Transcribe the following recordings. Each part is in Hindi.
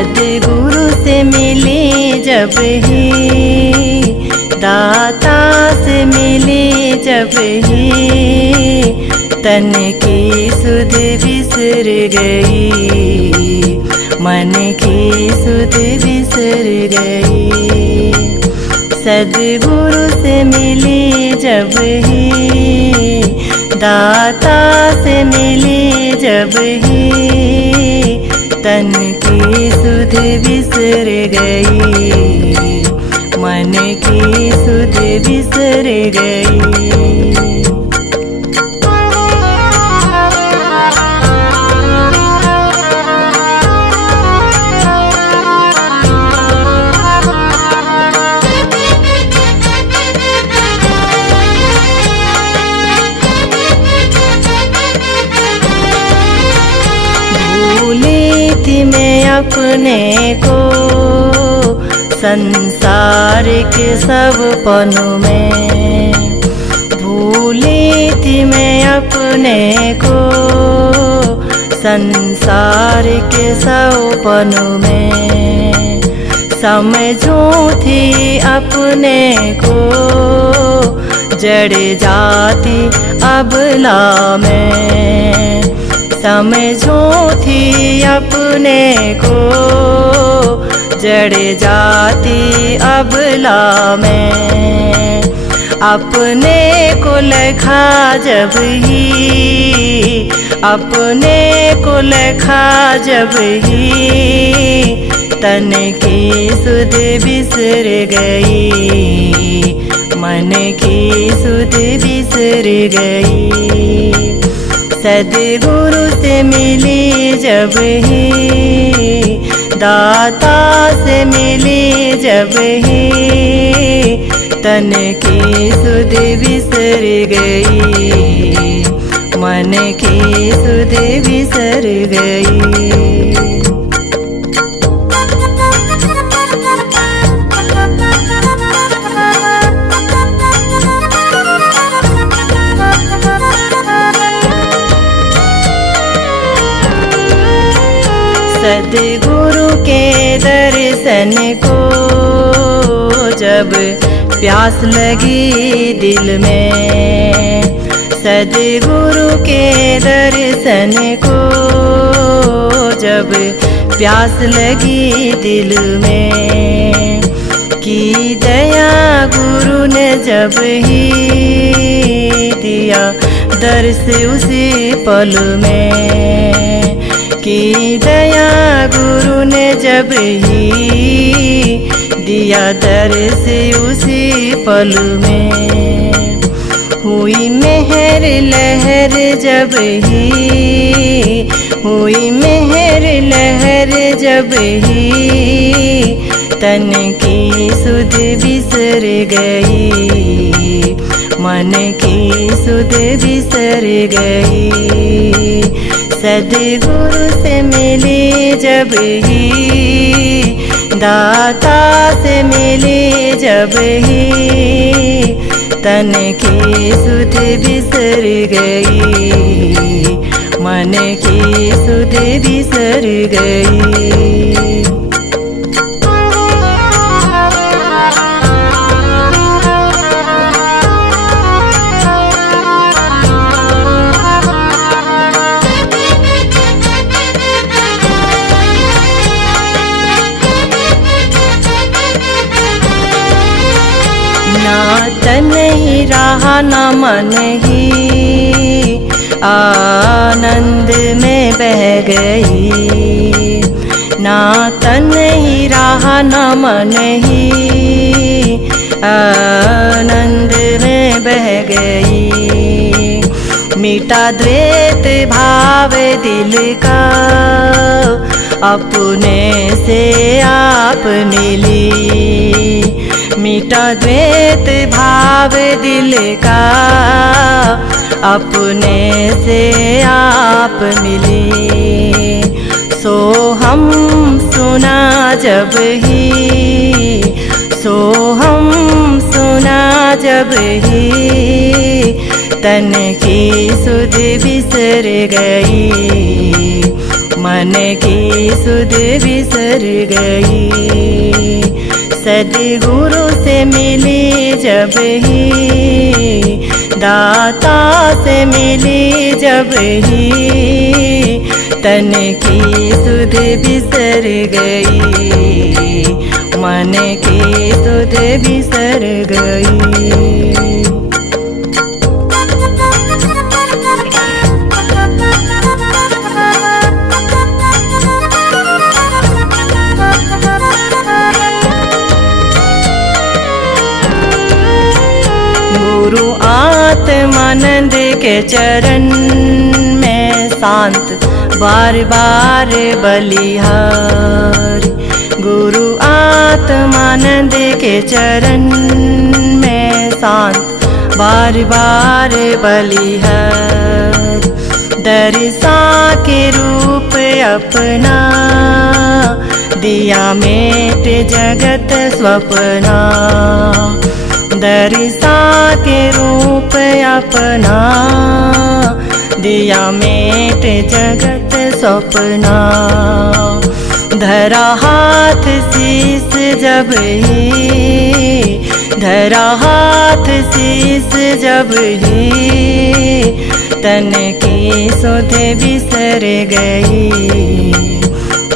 सद्गुरु से मिले जब ही, दाता से मिले जब ही, तन की सुध बिसर गई, मन की सुध बिसर गई। सद्गुरु से मिले जब ही, दाता से मिले जब ही, तन की सुध बिसर गई, मन की सुध बिसर गई। मैं अपने को संसार के सब पनों में, भूली थी मैं अपने को संसार के सब पनों में। समझूं थी अपने को जड़ जाति अबला में, समझूं थी अपने को जड़ जाति अबला में। अपने को लखा जब ही, अपने को लखा जब ही, तन की सुध बिसर गई, मन की सुध बिसर गई। सद्गुरु से मिली जब ही, दाता से मिली जब ही, तन की सुध बिसर गई, मन की सुध बिसर गई। सद्गुरु के दर्शन को जब प्यास लगी दिल में, सद्गुरु के दर्शन को जब प्यास लगी दिल में, की दया गुरु ने जब ही दिया दर्श उसी पल में, की दया गुरु ने जब ही दिया दर्श उसी पल में। हुई मेहर लहर जब ही, हुई मेहर लहर जब ही, तन की सुध बिसर गई, मन की सुध बिसर गई। सद्गुरु से मिली जब ही, दाता से मिली जब ही, तन की सुध बिसर गई, मन की सुध बिसर गई। ना तन ही रहा ना मन ही, आनंद में बह गई, ना तन ही रहा ना मन ही, आनंद में बह गई। मीठा द्वैत भाव दिल का, अपने से आप मिली, मीठा द्वैत भाव दिल का, अपने से आप मिली। सो हम सुना जब ही, सो हम सुना जब ही, तन की सुध बिसर गई, मन की सुध बिसर गई। सद्गुरु से मिली जब ही, दाता से मिली जब ही, तन की सुध बिसर गई, मन की सुध बिसर गई। गुरु आत्मानंद के चरण में शांत बार बार बलिहार। गुरु आत्मानंद के चरण में शांत बार बार बलिहार। दर्शा के रूप अपना दिया मेट जगत स्वप्ना। दर्शा के रूप अपना दिया मेट जगत स्वप्ना। धरा हाथ शीस जब ही, धरा हाथ शीस जब ही, तन की सुध बिसर गई,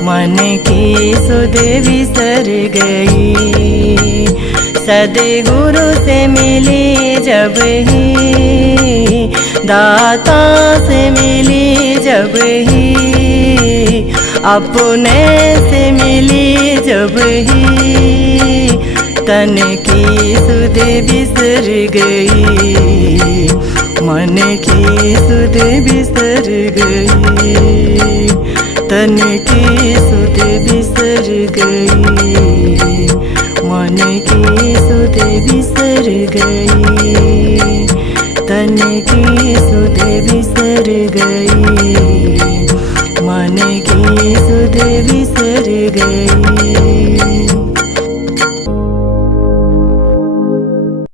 मन की सुध बिसर गई। सद्गुरु से मिली जब ही, दाता से मिली जब ही, अपने से मिली जब ही, तन की सुध बिसर गई, मन की सुध बिसर गई, तन की सुध बिसर गई, मन की सुध बिसर गई, तन की सुध बिसर गई, मन की सुध बिसर गई।